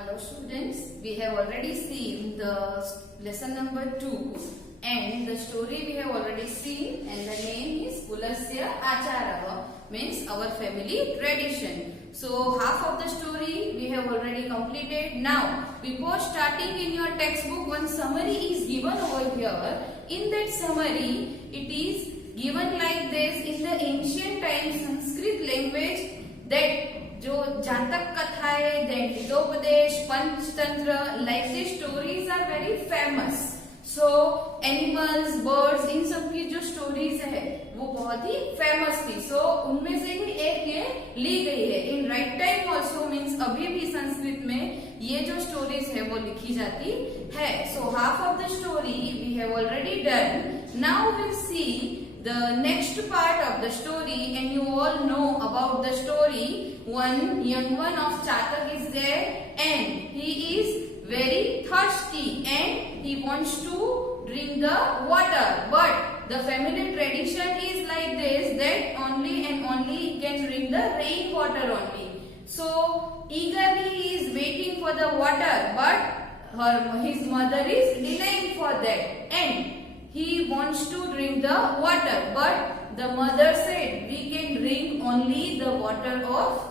Hello students, we have already seen the lesson number 2 and the story we have already seen, and the name is Kulasya Acharah, means our family tradition. So half of the story we have already completed. Now before starting in your textbook, one summary is given over here. In that summary it is given like this: in the ancient times Sanskrit language, that जो जातक कथाएं, then Hitopadesha, Panchatantra, like these stories are very famous. So animals, birds, इन सब की जो stories है वो बहुत ही famous थी. So उनमें से ही एक ये ली गई है. In right time also means अभी भी संस्कृत में ये जो stories है वो लिखी जाती है. So half of the story we have already done. Now we'll see the next part of the story, and you all know about the story. One young one of Chatak is there and he is very thirsty and he wants to drink the water, but the family tradition is like this, that only and only he can drink the rain water only. So eagerly he is waiting for the water, but his mother is denying for that, and he wants to drink the water, but the mother said we can drink only the water of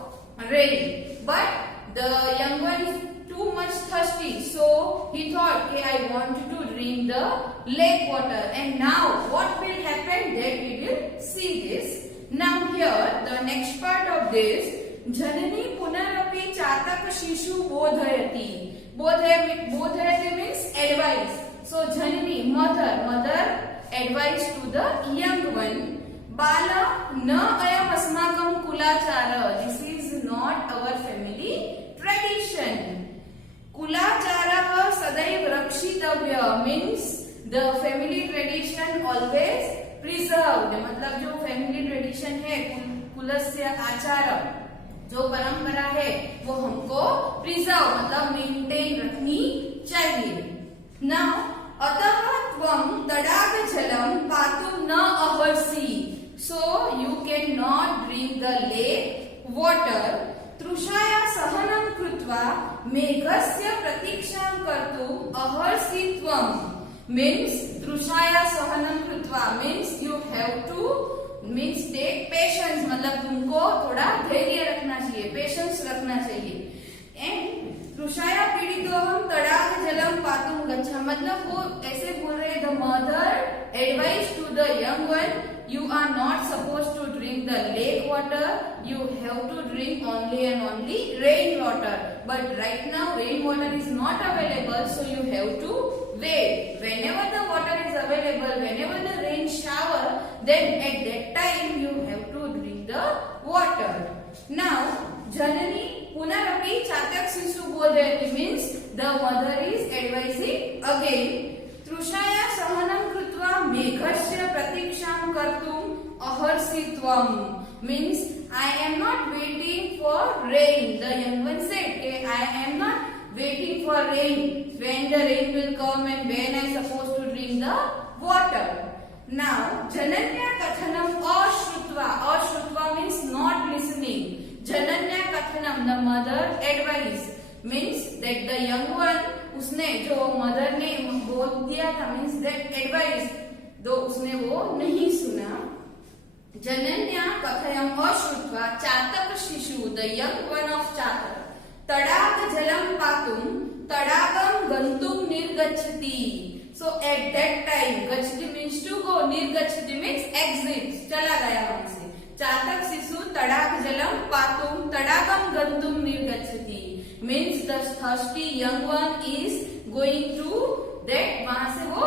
rain. But the young one is too much thirsty, so he thought, okay, I want to drink the lake water. And now what will happen, that we will see this. Now here the next part of this, Janani Punarapi Chatak Shishu Bodhayati. Bodhayati means advice. So Janani, mother advice to the young one. Bala na ayam asmakam kulachara. This is not our family tradition. Kulachara sadaiv rakshitavya means the family tradition always preserved. मतलब जो family tradition है, कुलस्य आचार जो परंपरा है वो हमको preserve मतलब maintain रखनी चाहिए. Now अतः त्वं तडाग जलम पातुं न अर्हसि. So you cannot drink the lake water. तृषाया सहनं कृत्वा मेघस्य प्रतीक्षां कर्तुं अर्हसि त्वं. Means तृषाया सहनं कृत्वा means you have to means take patience, मतलब तुमको थोड़ा धैर्य रखना चाहिए, पेशेंस रखना चाहिए. एंड तृषाया पीड़ितो हम तडाग जलम पातुं गच्छा, मतलब वो ऐसे बोल रहे, the mother advice to the young one, you are not supposed to drink the lake water, you have to drink only and only rain water. But right now rain water is not available, so you have to wait. Whenever the water is available, whenever the rain shower, then at that time you have to drink the water. Now Janani Punarapi Chatak Sishu Bodhayati means the mother is advising again. Trushaya Sahanam Krutva Meghasya Pratiksham Kartum Aharsi Tvam means I am not waiting for rain. The young one said, okay, I am not waiting for rain. When the rain will come and when I am supposed to drink the water. Now Jananya Kathanam Ashrutva. Ashrutva means not listening. Jananya Kathanam, the mother advice means that the young one, उसने जो mother ने बोल दिया था means that advice, दो उसने वो नहीं सुना. जनन्या कथयम अश्रुत्वा चातक शिशु, द यंग वन ऑफ चातक, तडाग जलम पातुम तडागम गंतुम निर्गच्छति. सो एट दैट टाइम गच्छति मीन्स टू गो, निर्गच्छति मीन्स एग्जिट, चला गया वहां से. चातक शिशु तडाग जलम पातुम तडागम गंतुम निर्गच्छति means the thirsty young one is going to that, वहां से वो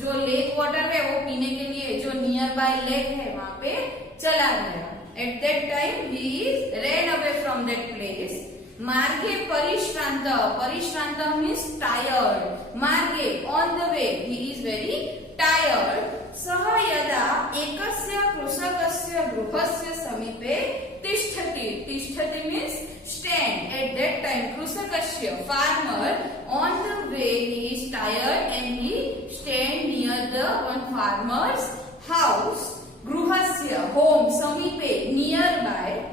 जो लेक वाटर है वो पीने के लिए जो नियर बाय लेक है वहां पे चला गया. At that time he is ran away from that place. मार्गे परिश्रांत, परिश्रांत means tired. मार्गे on the way he is very tired. सः यदा एकस्य कृषकस्य गृहस्य समीपे तिष्ठति. तिष्ठति means stand. At that time कृषकस्य farmer on the way he is tired and he stand near the one farmer's house. गृहस्य home समीपे nearby.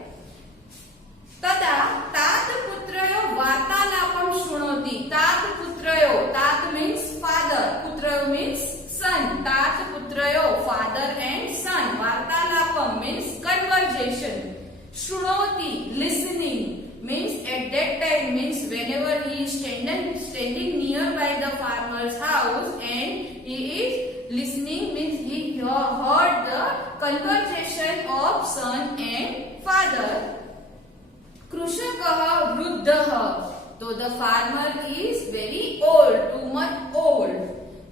तदा तात पुत्रयो वार्तालापं standing nearby the farmer's house and he is listening, means he heard the conversation of son and father. कृषकः वृद्धः, so the farmer is very old, too much old.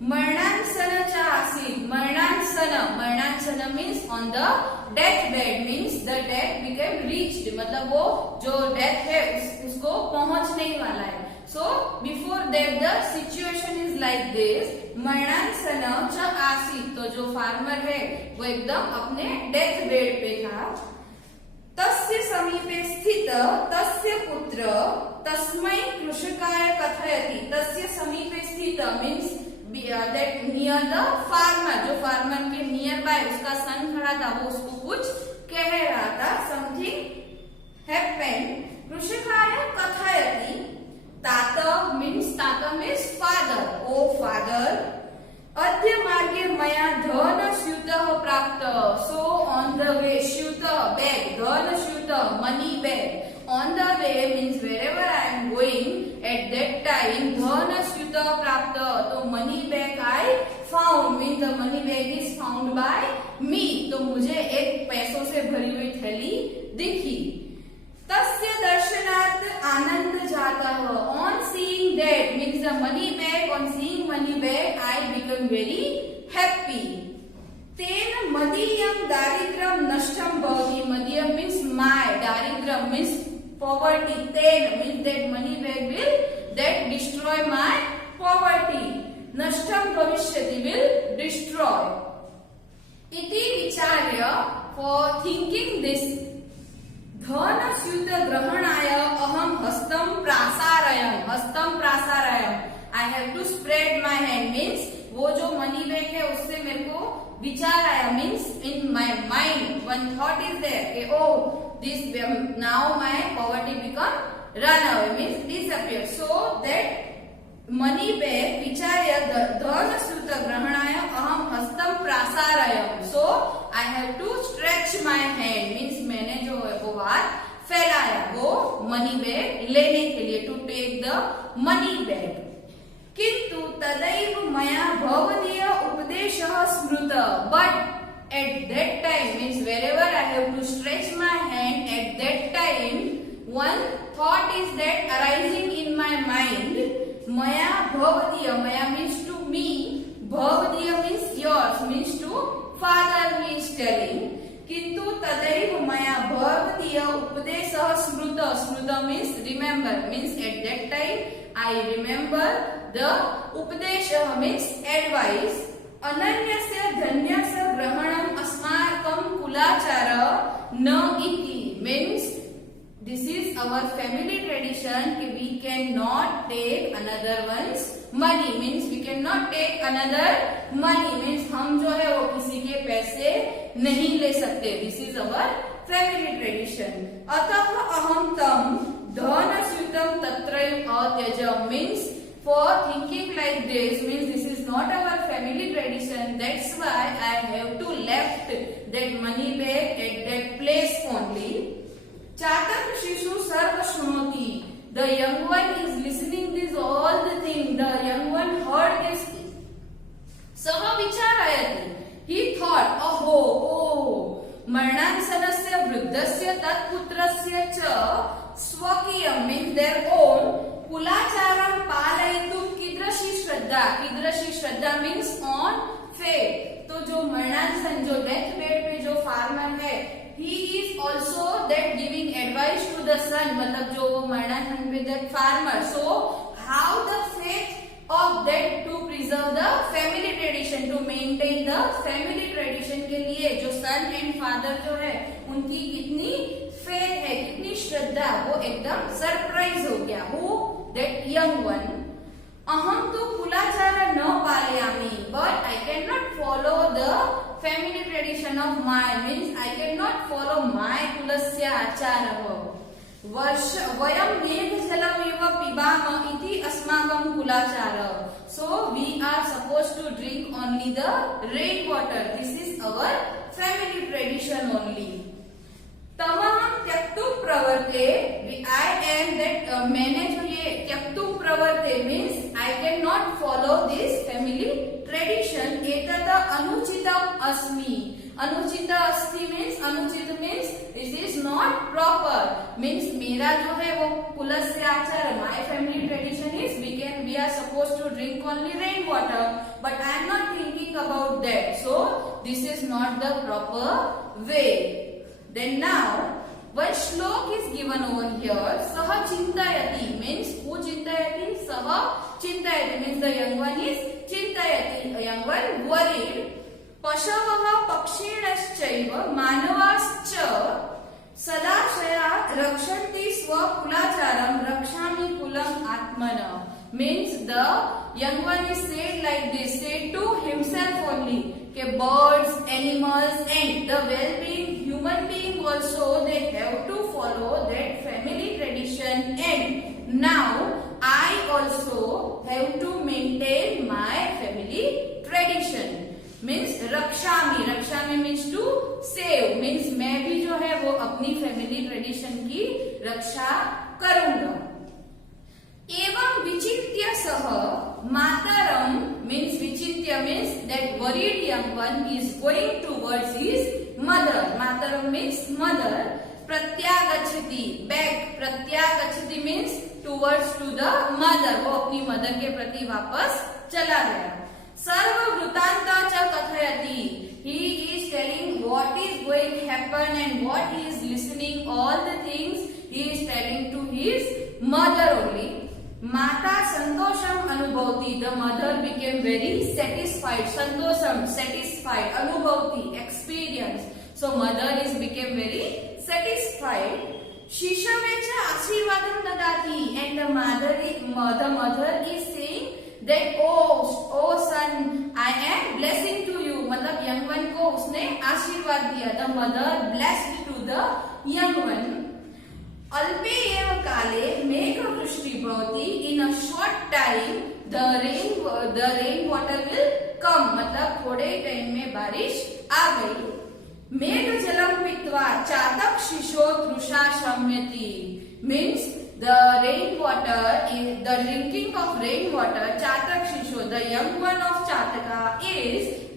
मरणांसन च आसीत्, मरणांसन means on the deathbed, means the death became reached, मतलब वो जो death है उसको पहुंचने ही वाला है. So before that the situation is like this, मरणांसन च आसीत्, तो जो farmer है वो एकदम अपने death bed पे था. तस्य समीपे स्थित तस्य पुत्र तस्मै कृषकाय कथयति. तस्य समीपे स्थित means that near the farmer, जो farmer के नियर बाय उसका सन खड़ा था, वो उसको कुछ कह रहा था. something happened. कृषकाय कथयति. तात means father. Oh father, अद्य मार्गे मया धन स्यूतः प्राप्त. So on the way, स्यूतः bag, धन स्यूतः money bag. On the way means wherever I am going, at that time धन स्यूतः प्राप्त, तो money bag I found, means the money bag is found by me. तो मुझे एक पैसों से भरी हुई थैली दिखी. तस्य दर्शनात् आनंद जातः. On seeing that means the money bag, on seeing money bag I become very happy. तेन मदीयं दारिद्र्यं नष्टं भवति. मदीयं means my, दारिद्र्यं means poverty. तेन means that money bag will that destroy my poverty. नष्टं भविष्यति will destroy. इति विचार्य, for thinking this, धन स्यूत ग्रहणाय अहम हस्तं प्रासारयम्. हस्तं प्रासारयम्, I have to spread my hand, means वो जो मनी बैग है उससे मेरे को विचार आया, means in my mind one thought is there कि oh this now my poverty become run away, means disappear. So that money bag विचार्य धन स्यूत ग्रहणाय अहम हस्तं प्रासारयम्. So I have to stretch my hand, means मैंने जो है वो हाथ फैलाया वो मनी बैग लेने के लिए, to take the money bag. किंतु तदैव मया भवदीय उपदेशः स्मृतः. But at that time means wherever I have to stretch my hand, at that time one thought is that arising in my mind. मया भवदीय, मया means to me, भवदीय means yours, means to father he is telling. किंतु तदैव मया भवदीय उपदेशः स्मृतः. स्मृतः means remember, means at that time I remember the उपदेशः means advice. अनन्यस्य धन्यस्य ग्रहणम् अस्माकं कुलाचारः न इति, means this is our family tradition कि we cannot take another one's money, means we cannot take another money, means हम जो है वो किसी के पैसे नहीं ले सकते. This is our family tradition. अतः अहम तम धन स्यूतं तत्रैव अत्यज, means for thinking like this, means this is not our family tradition, that's why I have to left that money bag at that place only. चातक शिशु सर्व शृणोति. The young one is listening this all the thing. The young one heard this. सः विचारयति. He thought, अहो, oh, मरणांसनस्य वृद्धस्य तत्पुत्रस्य च स्वकीयं means their own कुलाचारं पालयितुं कीदृशी श्रद्धा. कीदृशी श्रद्धा means on faith. तो जो मरणांसन, जो डेथ बेड पे जो फार्मर है, he is also that giving advice to the son, मतलब जो वो मरणांसन पे that farmer. So how the faith of that to preserve the family tradition, to maintain the family tradition के लिए जो son and father जो है उनकी कितनी faith है, कितनी श्रद्धा, वो एकदम सरप्राइज हो गया. Who? That young one. अहम तो कुलाचार न पालयामि, but I cannot follow the family tradition of mine, means I cannot follow my कुलस्य आचारः. वयं मेघजलमिव पिबाम इति अस्माकं कुलाचारः. So we are supposed to drink only the rain water. This is our family tradition only. तमहम त्यक्तुं प्रवर्ते, I am that मैंने जो ये त्यक्तुं प्रवर्ते means I cannot follow this family tradition. एतत् अनुचितम् अस्मि. अनुचित अस्ति means अनुचित means this is not proper means मेरा जो है वो कुलस्य आचार, my family tradition is we are supposed to drink only rain water, but I am not thinking about that, so this is not the proper way. Then now one shlok is given over here. Saha chintayati means who chintayati? Saha chintayati means the young one is chintayati, a young one worried. पशवः पक्षिणश्चैव मानवाश्च सदाशया रक्षन्ति स्वकुलाचारं रक्षामि कुलम् आत्मनः. Means the young one is said like this, said to himself only, कि birds, animals and the well-being human being also, they have to follow that family tradition, and now I also have to maintain my family tradition. Means रक्षामि, रक्षामि means to save, means मैं भी जो है वो अपनी family tradition की रक्षा करूंगा. एवं विचित्य सह मातरम means विचित्य means that worried young one is going towards his mother. Mataram means mother. प्रत्यागच्छति back, प्रत्यागच्छति means towards to the mother, वो अपनी mother के प्रति वापस चला गया. सर्व वृत्तांत च कथयति, he is telling what is going to happen and what he is listening, all the things he is telling to his mother only. माता संतोषम अनुभवति, the mother became very satisfied. संतोषम satisfied, अनुभवति experience, so mother is became very satisfied. शिशवे च आशीर्वादं ददाति, and the mother is saying that oh son, I am blessing to you. मतलब young one को उसने आशीर्वाद दिया. The mother blessed to the young one. अल्पे एव काले मेघवृष्टि भवति, in a short time the rain water will come. मतलब थोड़े टाइम में बारिश आ गई. मेघ जलम पीत्वा चातक शिशो तृषा शम्यति means the rainwater, the drinking of rainwater, Chatak Shisho, the young one of Chataka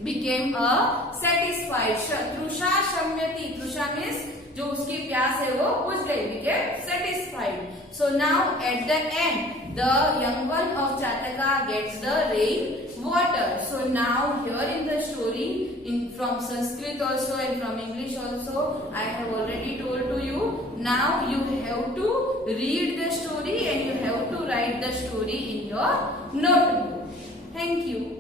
became a satisfied. Trusha Shamyati, Trusha means जो उसकी प्यास है वो बुझ गई, became satisfied. So now at the end, the young one of Chataka gets the rain water. So now here in the story, from Sanskrit also and from English also, I have already told to you. Now you have to read the story and you have to write the story in your notebook. Thank you.